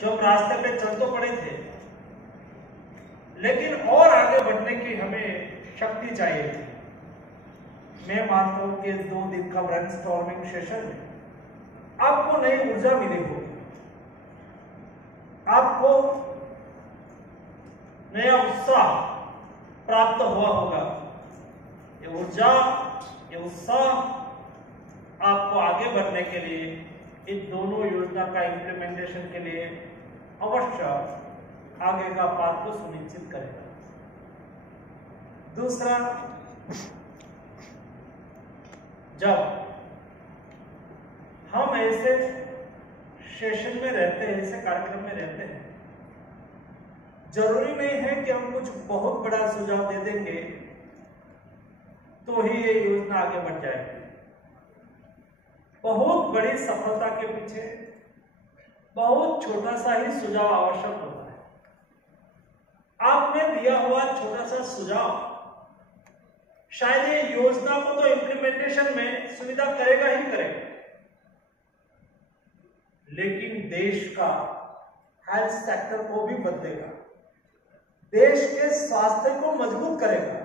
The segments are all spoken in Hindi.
जो हम रास्ते पे चल तो पड़े थे, लेकिन और आगे बढ़ने की हमें शक्ति चाहिए थी। मैं मानता हूं कि 2 दिन का ब्रेनस्टॉर्मिंग सेशन में आपको नई ऊर्जा मिली होगी, आपको नया उत्साह प्राप्त हुआ होगा। ये ऊर्जा, ये उत्साह आपको आगे बढ़ने के लिए, इन दोनों योजना का इंप्लीमेंटेशन के लिए अवश्य आगे का पाथ को सुनिश्चित करेगा। दूसरा, जब हम ऐसे सेशन में रहते हैं, ऐसे कार्यक्रम में रहते हैं, जरूरी नहीं है कि हम कुछ बहुत बड़ा सुझाव दे देंगे तो ही ये योजना आगे बढ़ जाएगी। बहुत बड़ी सफलता के पीछे बहुत छोटा सा ही सुझाव आवश्यक होता है। आपने दिया हुआ छोटा सा सुझाव शायद ये योजना को तो इंप्लीमेंटेशन में सुविधा करेगा ही करेगा, लेकिन देश का हेल्थ सेक्टर को भी बदलेगा, देश के स्वास्थ्य को मजबूत करेगा,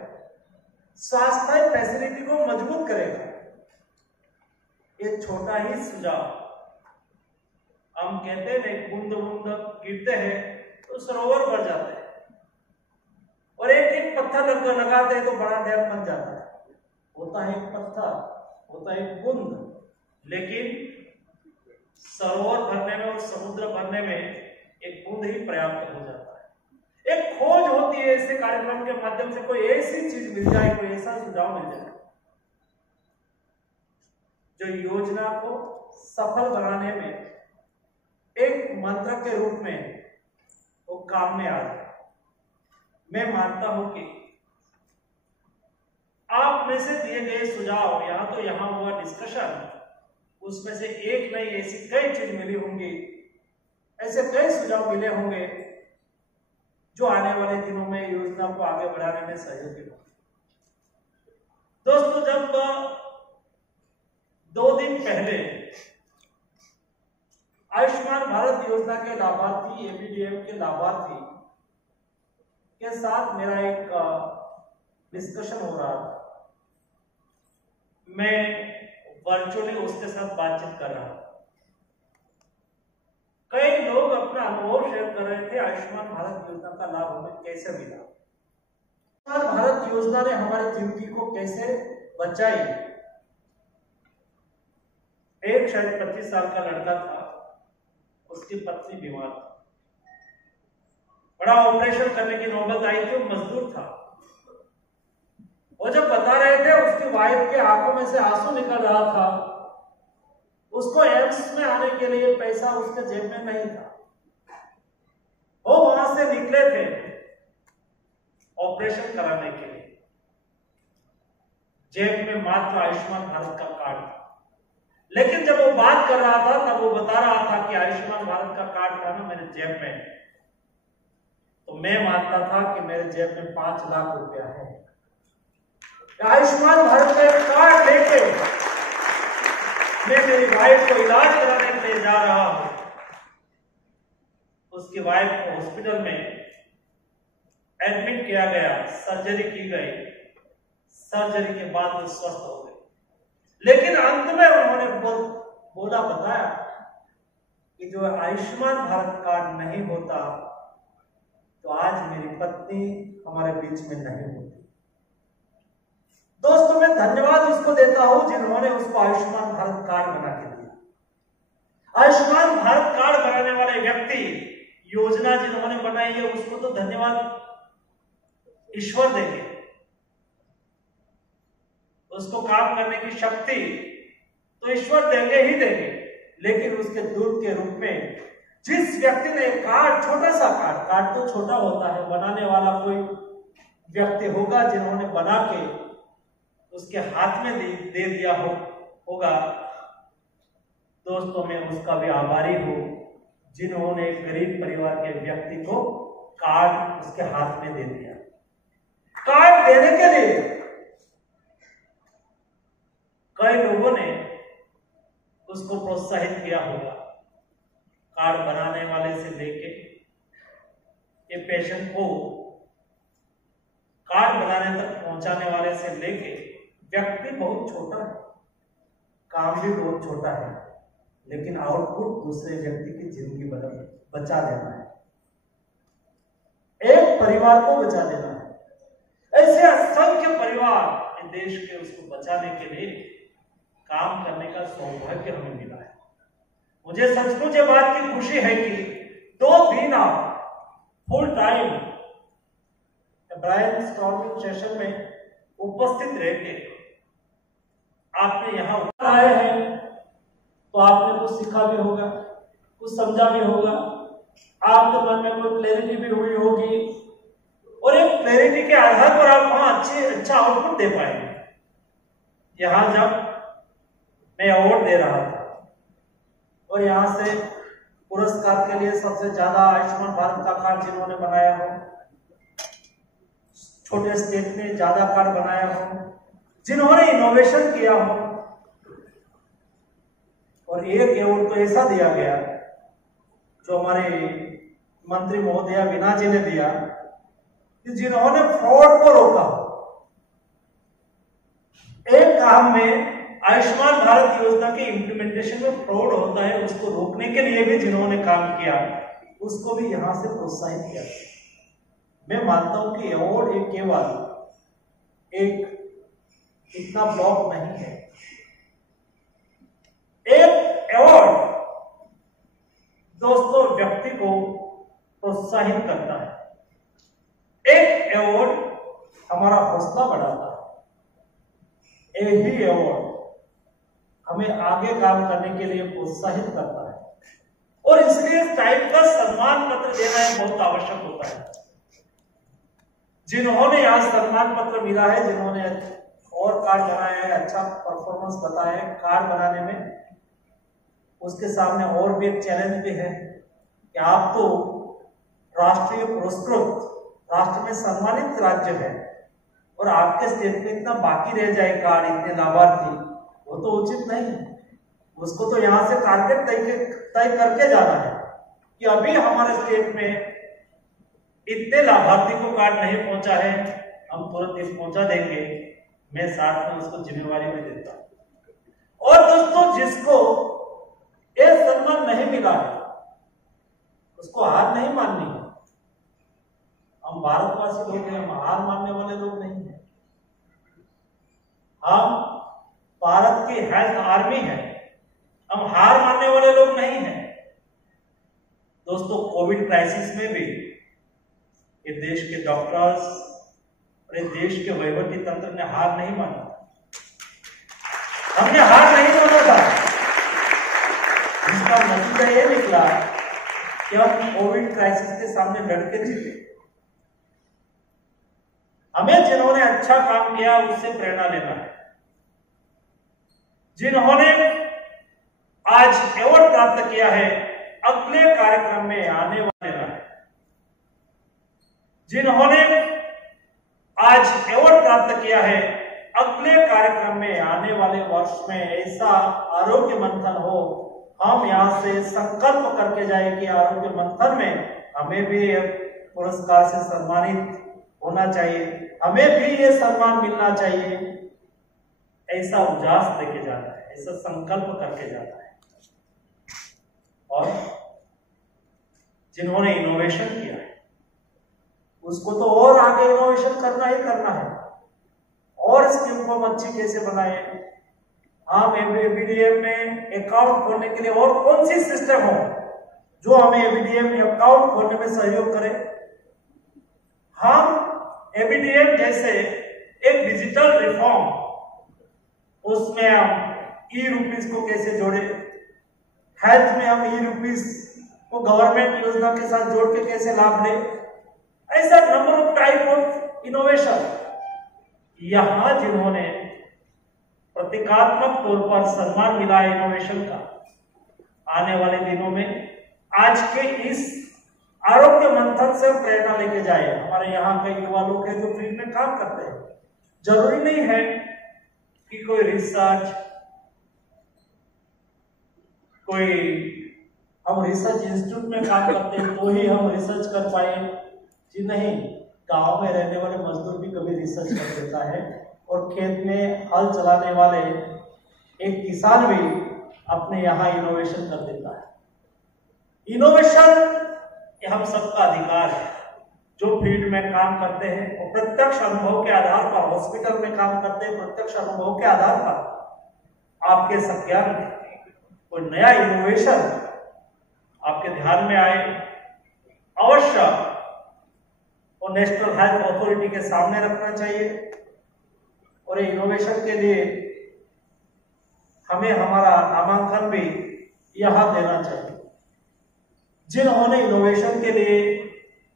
स्वास्थ्य फैसिलिटी को मजबूत करेगा। ये छोटा ही सुझाव, हम कहते हैं बूंद बूंद गिरते हैं तो सरोवर भर जाते हैं, और एक एक पत्थर लगाते हैं तो बड़ा डैम बन जाता है। होता है एक पत्थर, होता है एक बूंद, लेकिन सरोवर भरने में और समुद्र भरने में एक बूंद ही पर्याप्त हो जाता है। एक खोज होती है ऐसे कार्यक्रम के माध्यम से, कोई ऐसी चीज मिल जाए, कोई ऐसा सुझाव मिल जाए जो योजना को सफल बनाने में एक मंत्र के रूप में वो काम में आ जाए। मैं मानता हूं कि आप में से दिए गए सुझाव, यहां हुआ डिस्कशन, उसमें से एक नहीं ऐसी कई चीज मिली होंगी, ऐसे कई सुझाव मिले होंगे जो आने वाले दिनों में योजना को आगे बढ़ाने में सहयोगी होंगे। दोस्तों, जब 2 दिन पहले आयुष्मान भारत योजना के लाभार्थी, एपीडीएम के लाभार्थी के साथ मेरा एक डिस्कशन हो रहा था, मैं वर्चुअली उसके साथ बातचीत कर रहा था। कई लोग अपना अनुभव शेयर कर रहे थे, आयुष्मान भारत योजना का लाभ हमें कैसे मिला, आयुष्मान भारत योजना ने हमारी जिंदगी को कैसे बचाई। एक शायद 25 साल का लड़का था, उसकी पत्नी बीमार थी, बड़ा ऑपरेशन करने की नौबत आई थी, वो मजदूर था। वो जब बता रहे थे, उसकी वाइफ के आंखों में से आंसू निकल रहा था। उसको एम्स में आने के लिए पैसा उसके जेब में नहीं था। वो वहां से निकले थे ऑपरेशन कराने के लिए, जेब में मात्र आयुष्मान भारत का कार्ड था। लेकिन जब वो बात कर रहा था, तब वो बता रहा था कि आयुष्मान भारत का कार्ड था ना मेरे जेब में, तो मैं मानता था कि मेरे जेब में 5 लाख रुपया है। आयुष्मान भारत का कार्ड लेके मैं मेरी वाइफ को इलाज कराने के लिए जा रहा हूं। उसकी वाइफ को हॉस्पिटल में एडमिट किया गया, सर्जरी की गई, सर्जरी के बाद वो स्वस्थ हो गए। लेकिन अंत में उन्होंने बताया कि जो आयुष्मान भारत कार्ड नहीं होता तो आज मेरी पत्नी हमारे बीच में नहीं होती। दोस्तों, मैं धन्यवाद उसको देता हूं जिन्होंने उसको आयुष्मान भारत कार्ड बना के दिया। आयुष्मान भारत कार्ड बनाने वाले व्यक्ति, योजना जिन्होंने बनाई है, उसको तो धन्यवाद ईश्वर देंगे, उसको काम करने की शक्ति तो ईश्वर देंगे ही देंगे, लेकिन उसके दूत के रूप में जिस व्यक्ति ने कार्ड, छोटा सा कार्ड तो छोटा होता है, बनाने वाला कोई व्यक्ति होगा जिन्होंने बना के उसके हाथ में दे दिया होगा। दोस्तों, मैं उसका भी आभारी हूं जिन्होंने एक गरीब परिवार के व्यक्ति को कार्ड उसके हाथ में दे दिया। कार्ड देने के लिए कई लोगों ने उसको प्रोत्साहित किया होगा, कार्ड बनाने वाले से लेके ये पेशेंट को कार्ड बनाने तक पहुंचाने वाले से लेके व्यक्ति बहुत छोटा है, काम भी बहुत छोटा है, लेकिन आउटपुट दूसरे व्यक्ति की जिंदगी बचा देना है, एक परिवार को बचा देना है। ऐसे असंख्य परिवार इस देश के उसको बचाने के लिए काम करने का सौभाग्य हमें मिला है। मुझे सचमुच ये बात की खुशी है कि 2 दिन आप full time brain storming session में उपस्थित रहकर आपने यहां आए हैं, तो आपने कुछ सीखा भी होगा, कुछ समझा भी होगा, आपके मन में कोई क्लैरिटी भी हुई होगी, और एक क्लैरिटी के आधार पर आप वहां अच्छा आउटपुट दे पाएंगे। यहां जब मैं अवार्ड दे रहा था और यहां से पुरस्कार के लिए सबसे ज्यादा आयुष्मान भारत का कार्ड जिन्होंने बनाया हो, छोटे स्टेट में ज्यादा कार्ड बनाया हो, जिन्होंने इनोवेशन किया हो, और एक अवार्ड तो ऐसा दिया गया जो हमारे मंत्री महोदया वीना जी ने दिया कि जिन्होंने फ्रॉड को रोका। एक काम में आयुष्मान भारत योजना के इम्प्लीमेंटेशन में फ्रॉड होता है, उसको रोकने के लिए भी जिन्होंने काम किया उसको भी यहां से प्रोत्साहित किया। मैं मानता हूं कि अवार्ड एक केवल एक इतना ब्लॉक नहीं है, एक अवार्ड दोस्तों व्यक्ति को प्रोत्साहित करता है, एक अवार्ड हमारा हौसला बढ़ाता है, यही अवार्ड हमें आगे काम करने के लिए प्रोत्साहित करता है, और इसलिए इस टाइप का सम्मान पत्र देना बहुत आवश्यक होता है। जिन्होंने आज सम्मान पत्र मिला है, जिन्होंने और कार्ड बनाया है, अच्छा परफॉर्मेंस बताया है कार्ड बनाने में, उसके सामने और भी एक चैलेंज भी है कि आप तो राष्ट्रीय पुरस्कृत, राष्ट्र में सम्मानित राज्य है, और आपके स्टेट में इतना बाकी रह जाए कार्ड, इतने लाभार्थी, वो तो उचित नहीं। उसको तो यहां से टारगेट तय करके जाना है कि अभी हमारे स्टेट में इतने लाभार्थी को कार्ड नहीं पहुंचा है, हम तुरंत पहुंचा देंगे। मैं साथ में उसको जिम्मेवारी में देता हूं। और दोस्तों, जिसको ये सम्मान नहीं मिला है उसको हार नहीं माननी है। हम भारतवासी लोग हैं, हम हार मानने वाले लोग नहीं हैं। हम भारत की हेल्थ आर्मी है, हम हार मानने वाले लोग नहीं हैं। दोस्तों, कोविड क्राइसिस में भी ये देश के डॉक्टर्स और ये देश के वहीवटी तंत्र ने हार नहीं माना, हमने हार नहीं माना था। इसका नतीजा ये निकला कि हम कोविड क्राइसिस के सामने लड़के जीते। हमें जिन्होंने अच्छा काम किया उससे प्रेरणा लेना है, जिन्होंने आज अवार्ड प्राप्त किया है अगले कार्यक्रम में आने वाले है, जिन्होंने आज अवार्ड प्राप्त किया है अगले कार्यक्रम में आने वाले वर्ष में ऐसा आरोग्य मंथन हो, हम यहां से संकल्प करके जाए कि आरोग्य मंथन में हमें भी पुरस्कार से सम्मानित होना चाहिए, हमें भी ये सम्मान मिलना चाहिए। ऐसा उजास लेके जाता है, ऐसा संकल्प करके जाता है। और जिन्होंने इनोवेशन किया है उसको तो और आगे इनोवेशन करना ही करना है, और स्कीम को हम अच्छी कैसे बनाए। हम एबीडीएम में अकाउंट खोलने के लिए और कौन सी सिस्टम हो जो हमें एबीडीएम में अकाउंट खोलने में सहयोग करे। हम एबीडीएम जैसे एक डिजिटल रिफॉर्म, उसमें हम ई-रुपीज को कैसे जोड़े, हेल्थ में हम ई-रुपीज को गवर्नमेंट योजना के साथ जोड़ के कैसे लाभ ले। ऐसा number of type of innovation यहां जिन्होंने प्रतीकात्मक तौर पर सम्मान मिला है इनोवेशन का, आने वाले दिनों में आज के इस आरोग्य मंथन से प्रेरणा लेके जाए। हमारे यहाँ के युवा लोग हैं जो फील्ड में काम करते हैं, जरूरी नहीं है कि कोई रिसर्च, कोई हम रिसर्च इंस्टीट्यूट में काम करते हैं तो ही हम रिसर्च कर पाए जी नहीं। गांव में रहने वाले मजदूर भी कभी रिसर्च कर देता है और खेत में हल चलाने वाले एक किसान भी अपने यहाँ इनोवेशन कर देता है। इनोवेशन ये हम सबका अधिकार है। जो फील्ड में काम करते हैं और प्रत्यक्ष अनुभव के आधार पर, हॉस्पिटल में काम करते हैं, प्रत्यक्ष अनुभव के आधार पर आपके संज्ञान में कोई नया इनोवेशन आपके ध्यान में आए, अवश्य और नेशनल हेल्थ अथॉरिटी के सामने रखना चाहिए। और ये इनोवेशन के लिए हमें हमारा नामांकन भी यहां देना चाहिए। जिन्होंने इनोवेशन के लिए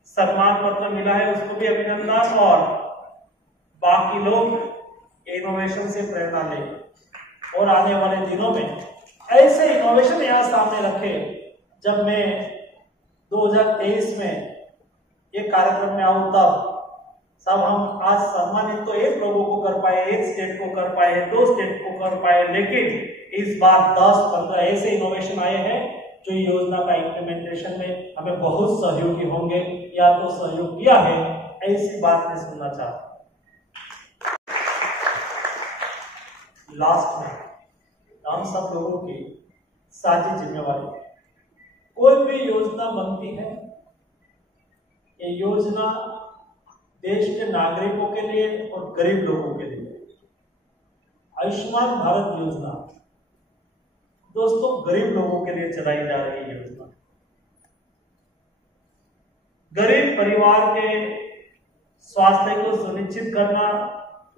सम्मान पत्र मिला है उसको भी अभिनंदन, और बाकी लोग इनोवेशन से प्रेरणा लें और आने वाले दिनों में ऐसे इनोवेशन यहां सामने रखे। जब मैं 2023 में ये कार्यक्रम में आऊं तब सब हम आज सम्मानित तो एक लोगों को कर पाए, एक स्टेट को कर पाए, 2 स्टेट को कर पाए, लेकिन इस बार 10-15 ऐसे इनोवेशन आए हैं जो योजना का इम्प्लीमेंटेशन में हमें बहुत सहयोगी होंगे या तो सहयोग किया है, ऐसी बात मैं सुनना चाहता हूं। लास्ट में हम सब लोगों की साझी जिम्मेवारी, कोई भी योजना बनती है, ये योजना देश के नागरिकों के लिए और गरीब लोगों के लिए। आयुष्मान भारत योजना दोस्तों गरीब लोगों के लिए चलाई जा रही योजना। गरीब परिवार के स्वास्थ्य को सुनिश्चित करना,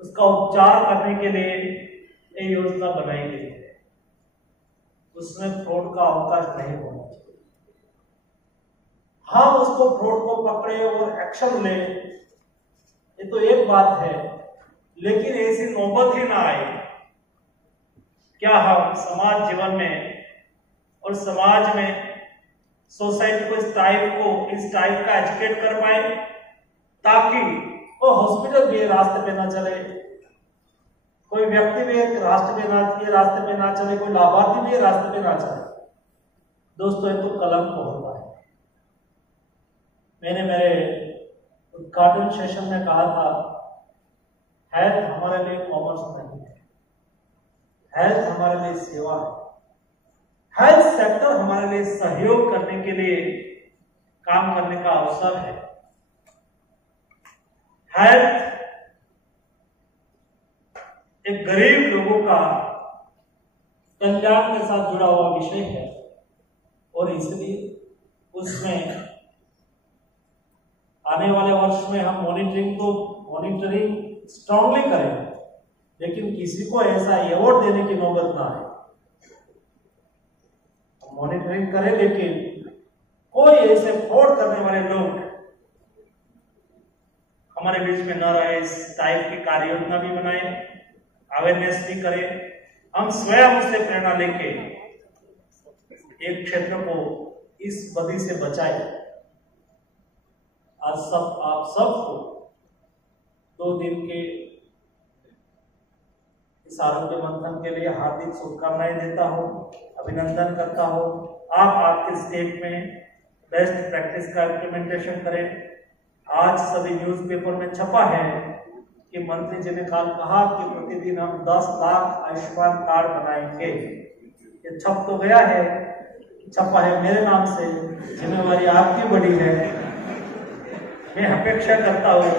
उसका उपचार करने के लिए ये योजना बनाई गई है। उसमें फ्रॉड का अवकाश नहीं होना चाहिए। हम उसको फ्रॉड को पकड़े और एक्शन ले, ये तो एक बात है, लेकिन ऐसी नौबत ही ना आए। क्या हम समाज जीवन में और समाज में सोसाइटी को इस टाइप का एजुकेट कर पाए ताकि वो हॉस्पिटल भी रास्ते पे ना चले, कोई व्यक्ति भी एक रास्ते पे ना चले, कोई लाभार्थी भी रास्ते पे ना चले। दोस्तों ये तो कलंक होता है। मैंने मेरे उद्घाटन सेशन में कहा था, हेल्थ हमारे लिए कॉमर्स नहीं है, हेल्थ हमारे लिए सेवा है। हेल्थ सेक्टर हमारे लिए सहयोग करने के लिए काम करने का अवसर है। हेल्थ एक गरीब लोगों का कल्याण के साथ जुड़ा हुआ विषय है और इसलिए उसमें आने वाले वर्ष में हम मॉनिटरिंग स्ट्रांगली करें, लेकिन किसी को ऐसा अवार्ड देने की नौबत ना आए। मॉनिटरिंग करें, लेकिन कोई ऐसे फ्रॉड करने वाले लोग हमारे बीच में न रहे। इस टाइप की कार्य योजना भी बनाए, अवेयरनेस भी करें। हम स्वयं उससे प्रेरणा लेके एक क्षेत्र को इस बदी से बचाए। आज आप सबको 2 दिन के इस आरोग्य मंथन के लिए हार्दिक शुभकामनाएं देता हूं, अभिनंदन करता हूं। आप आपके स्टेट में बेस्ट प्रैक्टिस का इम्प्लीमेंटेशन करें। आज सभी न्यूज़पेपर में छपा है कि मंत्री जी ने कल कहा कि प्रतिदिन हम 10 लाख आयुष्मान कार्ड बनाएंगे। ये छप तो गया है, छपा है मेरे नाम से, जिम्मेवारी आपकी बड़ी है। मैं अपेक्षा करता हूँ